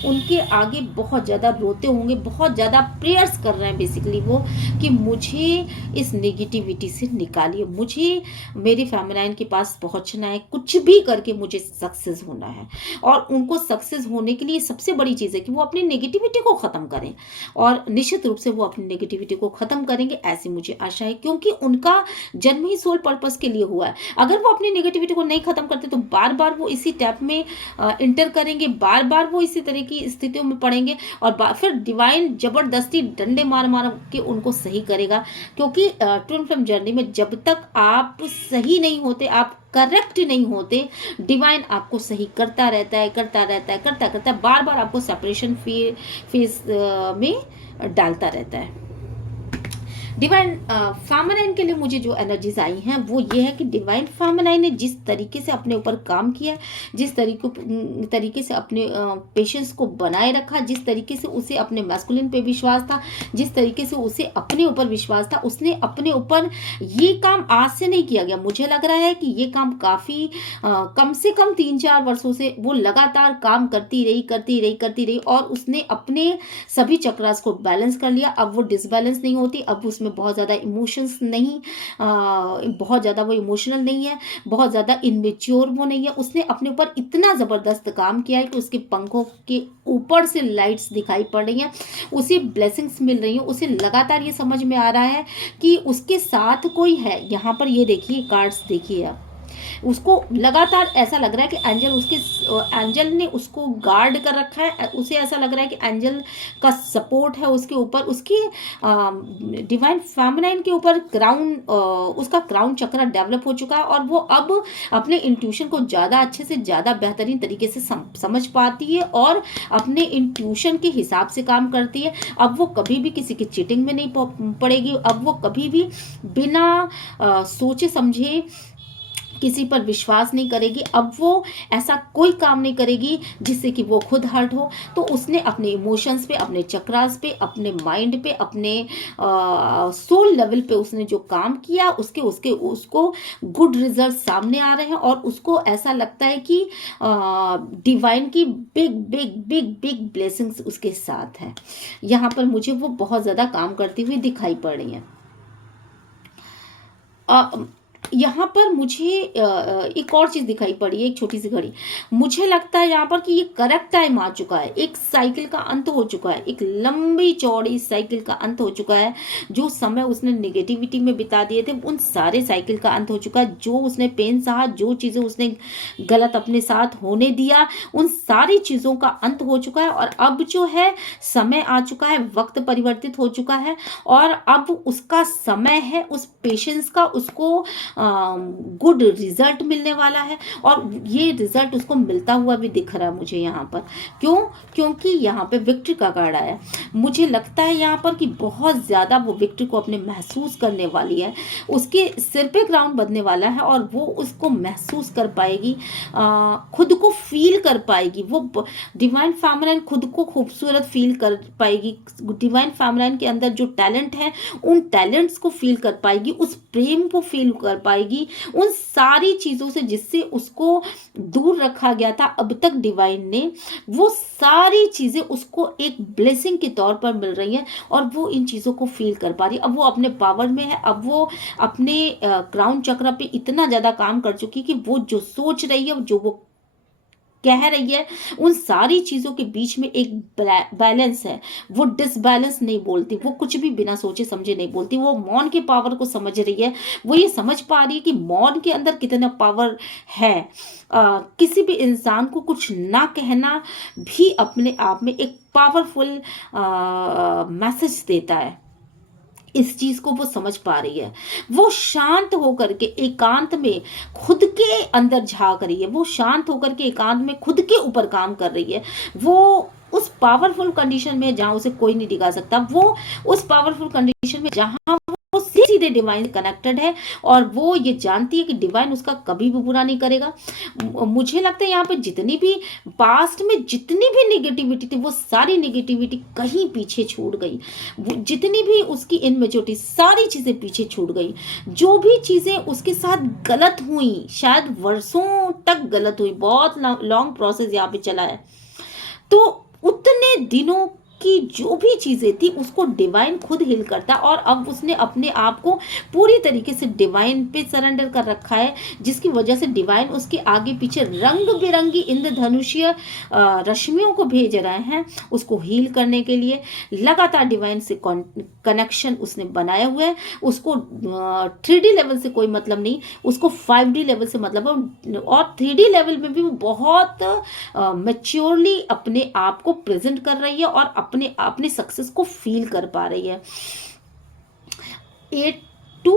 उनके आगे बहुत ज़्यादा रोते होंगे, बहुत ज़्यादा प्रेयर्स कर रहे हैं बेसिकली वो, कि मुझे इस नेगेटिविटी से निकालिए, मुझे मेरी फेमिनाइन के पास पहुंचना है, कुछ भी करके मुझे सक्सेस होना है। और उनको सक्सेस होने के लिए सबसे बड़ी चीज़ है कि वो अपनी नेगेटिविटी को ख़त्म करें, और निश्चित रूप से वो अपनी नेगेटिविटी को ख़त्म करेंगे, ऐसी मुझे आशा है, क्योंकि उनका उनका जन्म ही सोल पर्पस के लिए हुआ है। अगर वो अपनी नेगेटिविटी को नहीं खत्म करते तो बार बार वो इसी टैप में इंटर करेंगे, बार बार वो इसी तरह की स्थितियों में पड़ेंगे और फिर डिवाइन जबरदस्ती डंडे मार मार के उनको सही करेगा। क्योंकि ट्विन फ्लेम जर्नी में जब तक आप सही नहीं होते, आप करेक्ट नहीं होते, डिवाइन आपको सही करता रहता है, करता है, बार बार आपको सेपरेशन फेस में डालता रहता है। डिवाइन फेमिनाइन के लिए मुझे जो एनर्जीज आई हैं वो ये है कि डिवाइन फेमिनाइन ने जिस तरीके से अपने ऊपर काम किया, जिस तरीके से अपने पेशेंस को बनाए रखा, जिस तरीके से उसे अपने मैस्कुलिन पे विश्वास था, जिस तरीके से उसे अपने ऊपर विश्वास था, उसने अपने ऊपर ये काम आज से नहीं किया गया। मुझे लग रहा है कि ये काम काफ़ी कम से कम 3-4 वर्षों से वो लगातार काम करती रही और उसने अपने सभी चक्रास को बैलेंस कर लिया। अब वो डिसबैलेंस नहीं होती, अब उसमें बहुत ज़्यादा इमोशंस नहीं, बहुत ज़्यादा वो इमोशनल नहीं है, बहुत ज़्यादा इनमेच्योर वो नहीं है। उसने अपने ऊपर इतना ज़बरदस्त काम किया है कि उसके पंखों के ऊपर से लाइट्स दिखाई पड़ रही हैं, उसे ब्लेसिंग्स मिल रही हैं, उसे लगातार ये समझ में आ रहा है कि उसके साथ कोई है। यहाँ पर ये देखिए कार्ड्स देखिए आप, उसको लगातार ऐसा लग रहा है कि एंजल ने उसको गार्ड कर रखा है। उसे ऐसा लग रहा है कि एंजल का सपोर्ट है उसके ऊपर, उसकी डिवाइन फेमिनाइन के ऊपर उसका क्राउन चक्र डेवलप हो चुका है और वो अब अपने इंट्यूशन को ज़्यादा अच्छे से ज़्यादा बेहतरीन तरीके से समझ पाती है और अपने इंट्यूशन के हिसाब से काम करती है। अब वो कभी भी किसी की चीटिंग में नहीं पड़ेगी, अब वो कभी भी बिना सोचे समझे किसी पर विश्वास नहीं करेगी, अब वो ऐसा कोई काम नहीं करेगी जिससे कि वो खुद हर्ट हो। तो उसने अपने इमोशंस पे, अपने चक्रास पे, अपने माइंड पे, अपने सोल लेवल पे उसने जो काम किया उसको गुड रिजल्ट सामने आ रहे हैं और उसको ऐसा लगता है कि डिवाइन की big big big big blessings उसके साथ है। यहाँ पर मुझे वो बहुत ज़्यादा काम करती हुई दिखाई पड़ रही हैं। यहाँ पर मुझे एक और चीज़ दिखाई पड़ी है, एक छोटी सी घड़ी। मुझे लगता है यहाँ पर कि ये करेक्ट टाइम आ चुका है, एक साइकिल का अंत हो चुका है, एक लंबी चौड़ी साइकिल का अंत हो चुका है। जो समय उसने नेगेटिविटी में बिता दिए थे उन सारे साइकिल का अंत हो चुका है। जो उसने पेन सहा, जो चीज़ें उसने गलत अपने साथ होने दिया, उन सारी चीज़ों का अंत हो चुका है और अब जो है समय आ चुका है, वक्त परिवर्तित हो चुका है और अब उसका समय है उस पेशेंस का, उसको गुड रिजल्ट मिलने वाला है और ये रिजल्ट उसको मिलता हुआ भी दिख रहा है मुझे यहाँ पर। क्योंकि यहाँ पे विक्ट्री का कार्ड आया। मुझे लगता है यहाँ पर कि बहुत ज़्यादा वो विक्ट्री को अपने महसूस करने वाली है, उसके सिर पे क्राउन बंधने वाला है और वो उसको महसूस कर पाएगी, खुद को फील कर पाएगी। वो डिवाइन फेमिनाइन खुद को खूबसूरत फील कर पाएगी। डिवाइन फेमिनाइन के अंदर जो टैलेंट है उन टैलेंट्स को फील कर पाएगी, उस प्रेम को फील कर पाएगी, उन सारी चीज़ों से जिससे उसको दूर रखा गया था अब तक डिवाइन ने, वो सारी चीज़ें उसको एक ब्लेसिंग के तौर पर मिल रही हैं और वो इन चीज़ों को फील कर पा रही है। अब वो अपने पावर में है, अब वो अपने क्राउन चक्र पे इतना ज़्यादा काम कर चुकी कि वो जो सोच रही है, जो वो कह रही है, उन सारी चीज़ों के बीच में एक बैलेंस है। वो डिसबैलेंस नहीं बोलती, वो कुछ भी बिना सोचे समझे नहीं बोलती, वो मौन के पावर को समझ रही है। वो ये समझ पा रही है कि मौन के अंदर कितना पावर है। किसी भी इंसान को कुछ ना कहना भी अपने आप में एक पावरफुल मैसेज देता है। इस चीज को वो समझ पा रही है। वो शांत होकर के एकांत में खुद के अंदर झांक रही है, वो शांत होकर के एकांत में खुद के ऊपर काम कर रही है। वो उस पावरफुल कंडीशन में जहां उसे कोई नहीं डिगा सकता, वो उस पावरफुल कंडीशन में जहां वो सीधे डिवाइन से कनेक्टेड है और वो ये जानती है कि डिवाइन उसका कभी भी बुरा नहीं करेगा। मुझे लगता है यहाँ पे जितनी भी पास्ट में जितनी भी नेगेटिविटी थी वो सारी नेगेटिविटी कहीं पीछे छूट गई। जितनी भी उसकी इनमेच्योरिटी सारी चीज़ें पीछे छूट गई। जो भी चीज़ें उसके साथ गलत हुई, शायद वर्षों तक गलत हुई, बहुत लॉन्ग प्रोसेस यहाँ पे चला है, तो उतने दिनों की जो भी चीज़ें थी उसको डिवाइन खुद हील करता है, और अब उसने अपने आप को पूरी तरीके से डिवाइन पे सरेंडर कर रखा है, जिसकी वजह से डिवाइन उसके आगे पीछे रंग बिरंगी इंद्रधनुषीय रश्मियों को भेज रहे हैं उसको हील करने के लिए। लगातार डिवाइन से कनेक्शन उसने बनाया हुआ है। उसको 3D लेवल से कोई मतलब नहीं, उसको 5D लेवल से मतलब है, और 3D लेवल में भी वो बहुत मैच्योरली अपने आप को प्रेजेंट कर रही है और अपने सक्सेस को फील कर पा रही है। 8 to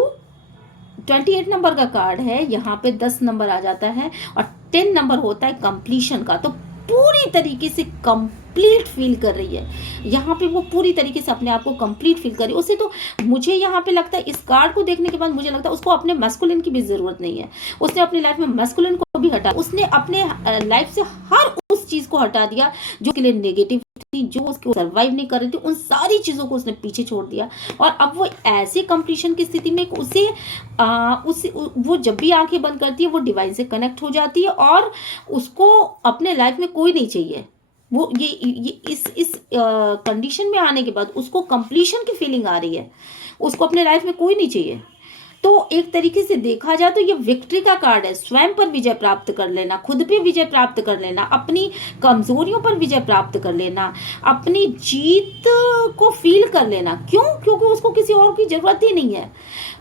28 नंबर का कार्ड है, यहाँ पे 10 नंबर आ जाता है और 10 नंबर होता है कंप्लीशन का। तो पूरी तरीके से कंप्लीट फील कर रही है यहाँ पे, वो पूरी तरीके से अपने आप को कंप्लीट फील कर रही है। उसे तो मुझे यहाँ पे लगता है, इस कार्ड को देखने के बाद मुझे लगता है उसको अपने मैस्कुलिन की भी जरूरत नहीं है। उसने अपनी लाइफ में मैस्कुलिन को भी हटा, उसने अपने लाइफ से हर उस चीज को हटा दिया जो के लिए नेगेटिव थी, जो उसको सर्वाइव नहीं कर रही थी, उन सारी चीजों को उसने पीछे छोड़ दिया। और अब वो ऐसे कंप्लीशन की स्थिति में उसे वो जब भी आंखें बंद करती है वो डिवाइन से कनेक्ट हो जाती है, और उसको अपने लाइफ में कोई नहीं चाहिए। वो ये इस कंडीशन में आने के बाद उसको कंप्लीशन की फीलिंग आ रही है, उसको अपने लाइफ में कोई नहीं चाहिए। तो एक तरीके से देखा जाए तो ये विक्ट्री का कार्ड है। स्वयं पर विजय प्राप्त कर लेना, खुद पे विजय प्राप्त कर लेना, अपनी कमजोरियों पर विजय प्राप्त कर लेना, अपनी जीत को फील कर लेना। क्यों? क्योंकि उसको किसी और की जरूरत ही नहीं है।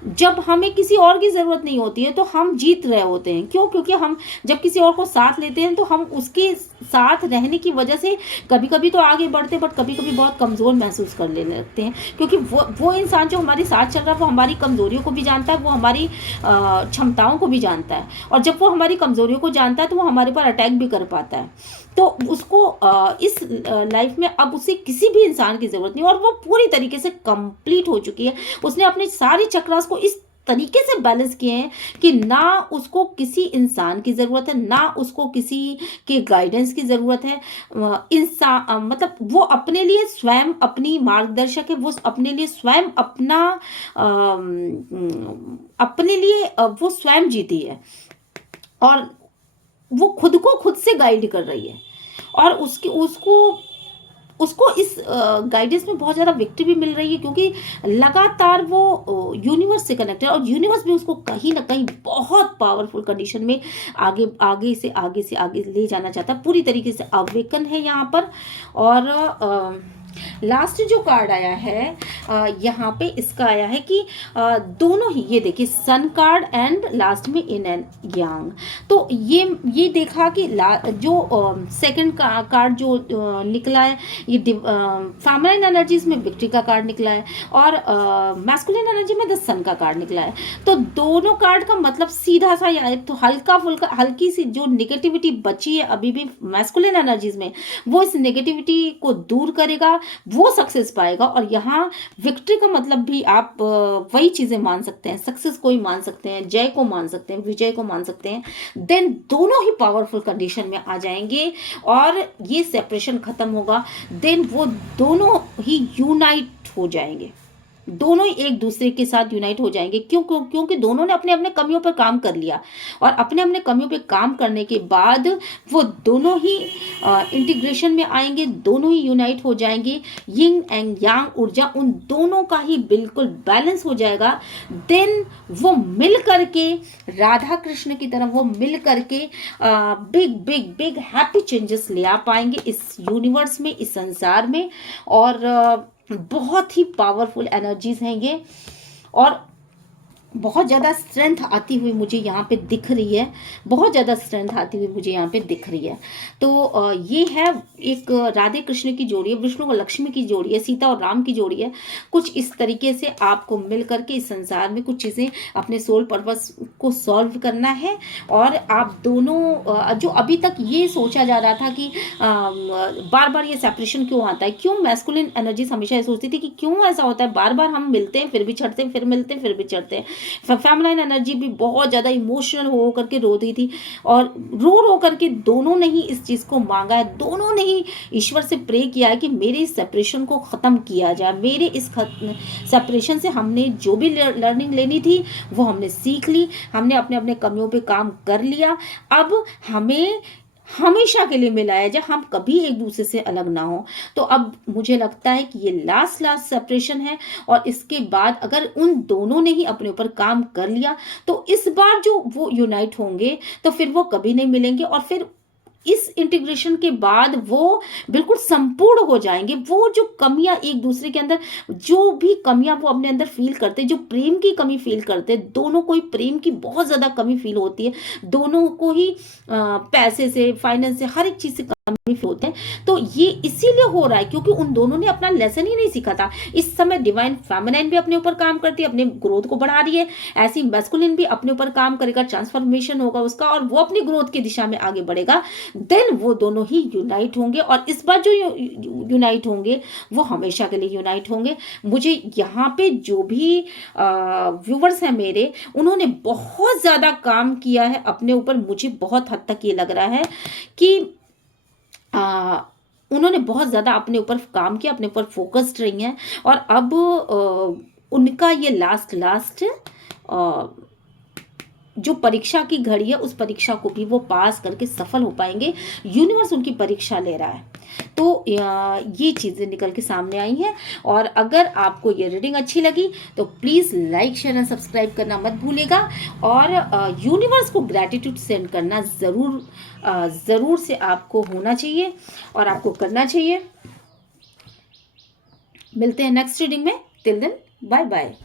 जब हमें किसी और की जरूरत नहीं होती है तो हम जीत रहे होते हैं। क्यों? क्योंकि हम जब किसी और को साथ लेते हैं तो हम उसके साथ रहने की वजह से कभी कभी तो आगे बढ़ते हैं, बट कभी कभी बहुत कमजोर महसूस कर लेने लगते हैं, क्योंकि वो इंसान जो हमारे साथ चल रहा है वो हमारी कमजोरियों को भी जानता है, वो हमारी क्षमताओं को भी जानता है, और जब वो हमारी कमजोरियों को जानता है तो वो हमारे पर अटैक भी कर पाता है। तो उसको इस लाइफ में अब उसे किसी भी इंसान की जरूरत नहीं, और वो पूरी तरीके से कंप्लीट हो चुकी है। उसने अपने सारे चक्रास को इस तरीके से बैलेंस किए हैं कि ना उसको किसी इंसान की जरूरत है, ना उसको किसी के गाइडेंस की जरूरत है। इंसान मतलब वो अपने लिए स्वयं अपनी मार्गदर्शक है, वो अपने लिए स्वयं अपने लिए वो स्वयं जीती है, और वो खुद को खुद से गाइड कर रही है, और उसको इस गाइडेंस में बहुत ज़्यादा विक्ट्री भी मिल रही है, क्योंकि लगातार वो यूनिवर्स से कनेक्टेड, और यूनिवर्स भी उसको कहीं ना कहीं बहुत पावरफुल कंडीशन में आगे से ले जाना चाहता है। पूरी तरीके से अवेकन है यहाँ पर। और लास्ट जो कार्ड आया है यहाँ पे इसका आया है कि दोनों ही, ये देखिए सन कार्ड एंड लास्ट में इन एंड यांग। तो ये देखा कि जो सेकंड कार्ड जो निकला है ये फेमिनिन एनर्जीज में विक्ट्री का कार्ड निकला है, और मैस्कुलिन एनर्जी में द सन का कार्ड निकला है। तो दोनों कार्ड का मतलब सीधा सा या तो हल्का फुल्का हल्की सी जो नेगेटिविटी बची है अभी भी मैस्कुलिन एनर्जीज में, वो इस नेगेटिविटी को दूर करेगा, वो सक्सेस पाएगा। और यहाँ विक्ट्री का मतलब भी आप वही चीजें मान सकते हैं, सक्सेस को ही मान सकते हैं, जय को मान सकते हैं, विजय को मान सकते हैं। देन दोनों ही पावरफुल कंडीशन में आ जाएंगे और ये सेपरेशन खत्म होगा। देन वो दोनों ही यूनाइट हो जाएंगे, दोनों ही एक दूसरे के साथ यूनाइट हो जाएंगे। क्योंकि दोनों ने अपने अपने कमियों पर काम कर लिया, और अपने अपने कमियों पर काम करने के बाद वो दोनों ही इंटीग्रेशन में आएंगे, दोनों ही यूनाइट हो जाएंगे। यिंग एंड यांग ऊर्जा उन दोनों का ही बिल्कुल बैलेंस हो जाएगा। देन वो मिल करके राधा कृष्ण की तरह वो मिल करके big big big happy changes ले आ पाएंगे इस यूनिवर्स में, इस संसार में। और बहुत ही पावरफुल एनर्जीज हैं ये, और बहुत ज़्यादा स्ट्रेंथ आती हुई मुझे यहाँ पे दिख रही है, बहुत ज़्यादा स्ट्रेंथ आती हुई मुझे यहाँ पे दिख रही है। तो ये है एक राधे कृष्ण की जोड़ी है, विष्णु और लक्ष्मी की जोड़ी है, सीता और राम की जोड़ी है। कुछ इस तरीके से आपको मिल करके इस संसार में कुछ चीज़ें अपने सोल पर्पस को सॉल्व करना है। और आप दोनों जो अभी तक ये सोचा जा रहा था कि बार बार ये सेपरेशन क्यों आता है, क्यों मैस्कुलिन एनर्जीज हमेशा ये सोचती थी कि क्यों ऐसा होता है, बार बार हम मिलते हैं फिर भी छड़ते हैं, फिर मिलते हैं फिर भी छड़ते हैं। फेमिनिन एनर्जी भी बहुत ज़्यादा इमोशनल हो करके रो रही थी, और रो करके दोनों ने ही इस चीज़ को मांगा है, दोनों ने ही ईश्वर से प्रे किया है कि मेरे इस सेपरेशन को ख़त्म किया जाए। मेरे इस सेपरेशन से हमने जो भी लर्निंग लेनी थी वो हमने सीख ली, हमने अपने अपने कमियों पे काम कर लिया। अब हमें हमेशा के लिए मिलाया जाए, हम कभी एक दूसरे से अलग ना हो। तो अब मुझे लगता है कि ये लास्ट सेपरेशन है, और इसके बाद अगर उन दोनों ने ही अपने ऊपर काम कर लिया, तो इस बार जो वो यूनाइट होंगे तो फिर वो कभी नहीं मिलेंगे, और फिर इस इंटीग्रेशन के बाद वो बिल्कुल संपूर्ण हो जाएंगे। वो जो कमियां एक दूसरे के अंदर, जो भी कमियां वो अपने अंदर फील करते, जो प्रेम की कमी फील करते, दोनों को ही प्रेम की बहुत ज्यादा कमी फील होती है, दोनों को ही पैसे से, फाइनेंस से, हर एक चीज से कमी फील होते हैं। तो ये इसीलिए हो रहा है क्योंकि उन दोनों ने अपना लेसन ही नहीं सीखा था। इस समय डिवाइन फेमिनाइन भी अपने ऊपर काम करती है, अपने ग्रोथ को बढ़ा रही है, ऐसी मैस्कुलिन भी अपने ऊपर काम करेगा, ट्रांसफॉर्मेशन होगा उसका, और वो अपनी ग्रोथ की दिशा में आगे बढ़ेगा। देन वो दोनों ही यूनाइट होंगे, और इस बार जो यूनाइट होंगे वो हमेशा के लिए यूनाइट होंगे। मुझे यहाँ पे जो भी व्यूवर्स हैं मेरे, उन्होंने बहुत ज़्यादा काम किया है अपने ऊपर। मुझे बहुत हद तक ये लग रहा है कि उन्होंने बहुत ज़्यादा अपने ऊपर काम किया, अपने ऊपर फोकस्ड रही हैं, और अब उनका ये लास्ट जो परीक्षा की घड़ी है, उस परीक्षा को भी वो पास करके सफल हो पाएंगे। यूनिवर्स उनकी परीक्षा ले रहा है। तो ये चीज़ें निकल के सामने आई हैं। और अगर आपको ये रीडिंग अच्छी लगी तो please like, share and subscribe करना मत भूलेगा, और यूनिवर्स को ग्रैटिट्यूड सेंड करना ज़रूर से आपको होना चाहिए और आपको करना चाहिए। मिलते हैं नेक्स्ट रीडिंग में। Till then, bye bye.